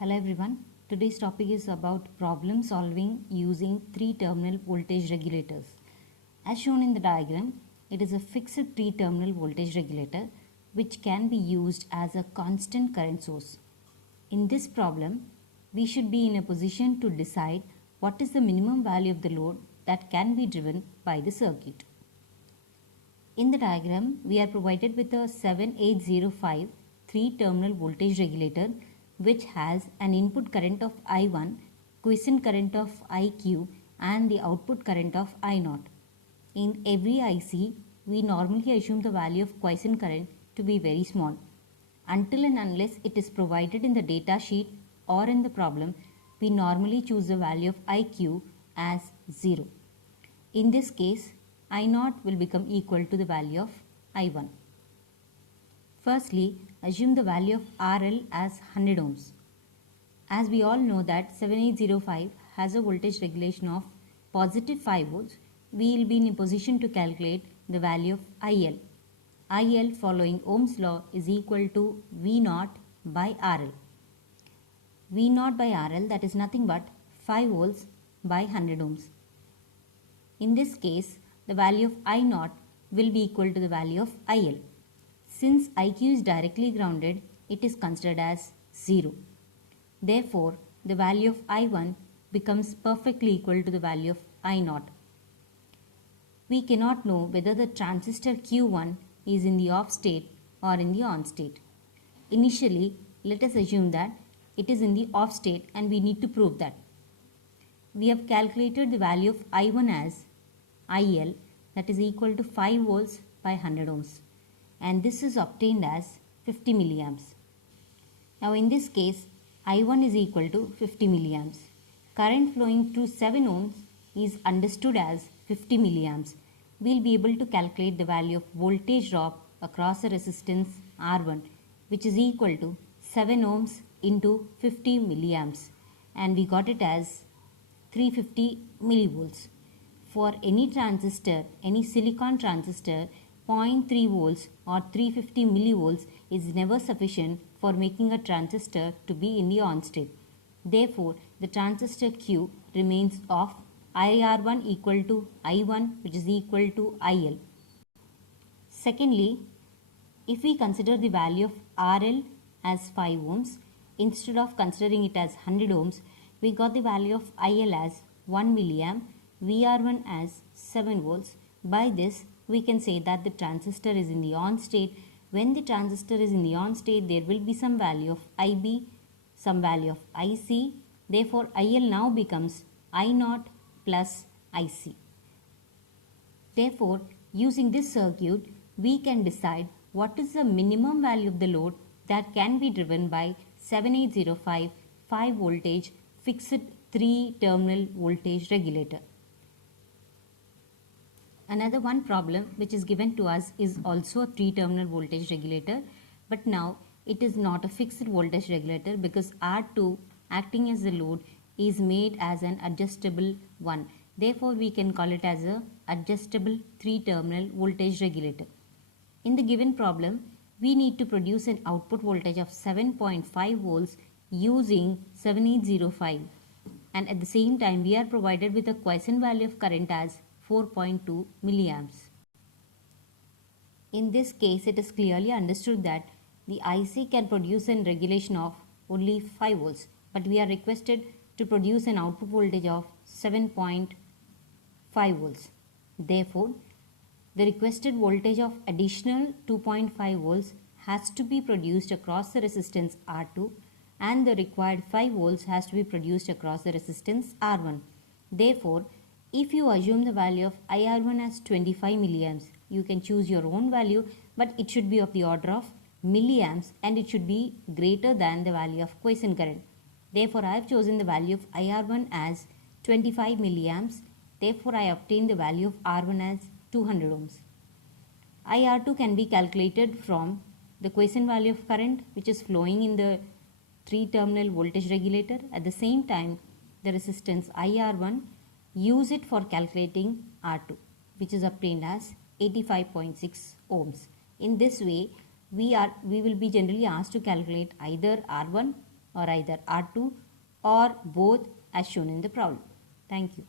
Hello everyone. Today's topic is about problem solving using three terminal voltage regulators. As shown in the diagram, it is a fixed three terminal voltage regulator which can be used as a constant current source. In this problem, we should be in a position to decide what is the minimum value of the load that can be driven by the circuit. In the diagram, we are provided with a 7805 three-terminal voltage regulator which has an input current of I1, quiescent current of IQ and the output current of I0. In every IC, we normally assume the value of quiescent current to be very small. Until and unless it is provided in the data sheet or in the problem, we normally choose the value of IQ as 0. In this case, I0 will become equal to the value of I1. Firstly, assume the value of RL as 100 ohms. As we all know that 7805 has a voltage regulation of positive 5 volts, we will be in a position to calculate the value of IL. IL following Ohm's law is equal to V0 by RL. V0 by RL, that is nothing but 5 volts by 100 ohms. In this case, the value of I0 will be equal to the value of IL. Since IQ is directly grounded, it is considered as 0. Therefore, the value of I1 becomes perfectly equal to the value of I0. We cannot know whether the transistor Q1 is in the off state or in the on state. Initially, let us assume that it is in the off state and we need to prove that. We have calculated the value of I1 as IL, that is equal to 5 volts by 100 ohms, and this is obtained as 50 milliamps. Now in this case, I1 is equal to 50 milliamps. Current flowing through 7 ohms is understood as 50 milliamps. We will be able to calculate the value of voltage drop across a resistance R1, which is equal to 7 ohms into 50 milliamps, and we got it as 350 millivolts. For any transistor, any silicon transistor, 0.3 volts or 350 millivolts is never sufficient for making a transistor to be in the on state. Therefore, the transistor Q remains off, IR1 equal to I1, which is equal to IL. Secondly, if we consider the value of RL as 5 ohms, instead of considering it as 100 ohms, we got the value of IL as 1 milliamp, VR1 as 7 volts. By this, we can say that the transistor is in the on state. When the transistor is in the on state, there will be some value of IB, some value of IC. Therefore, IL now becomes I0 plus IC. Therefore, using this circuit, we can decide what is the minimum value of the load that can be driven by 7805 5 voltage fixed 3 terminal voltage regulator. Another one problem which is given to us is also a 3 terminal voltage regulator, but now it is not a fixed voltage regulator because R2 acting as the load is made as an adjustable one. Therefore, we can call it as a adjustable 3 terminal voltage regulator. In the given problem, we need to produce an output voltage of 7.5 volts using 7805, and at the same time we are provided with a quiescent value of current as 4.2 milliamps. In this case, it is clearly understood that the IC can produce a regulation of only 5 volts, but we are requested to produce an output voltage of 7.5 volts. Therefore, the requested voltage of additional 2.5 volts has to be produced across the resistance R2, and the required 5 volts has to be produced across the resistance R1. Therefore, if you assume the value of IR1 as 25 milliamps, you can choose your own value, but it should be of the order of milliamps and it should be greater than the value of quiescent current. Therefore, I have chosen the value of IR1 as 25 milliamps. Therefore, I obtain the value of R1 as 200 ohms. IR2 can be calculated from the quiescent value of current which is flowing in the 3 terminal voltage regulator. At the same time, the resistance IR1, use it for calculating R2, which is obtained as 85.6 ohms. In this way, we will be generally asked to calculate either R1 or either R2 or both as shown in the problem. Thank you.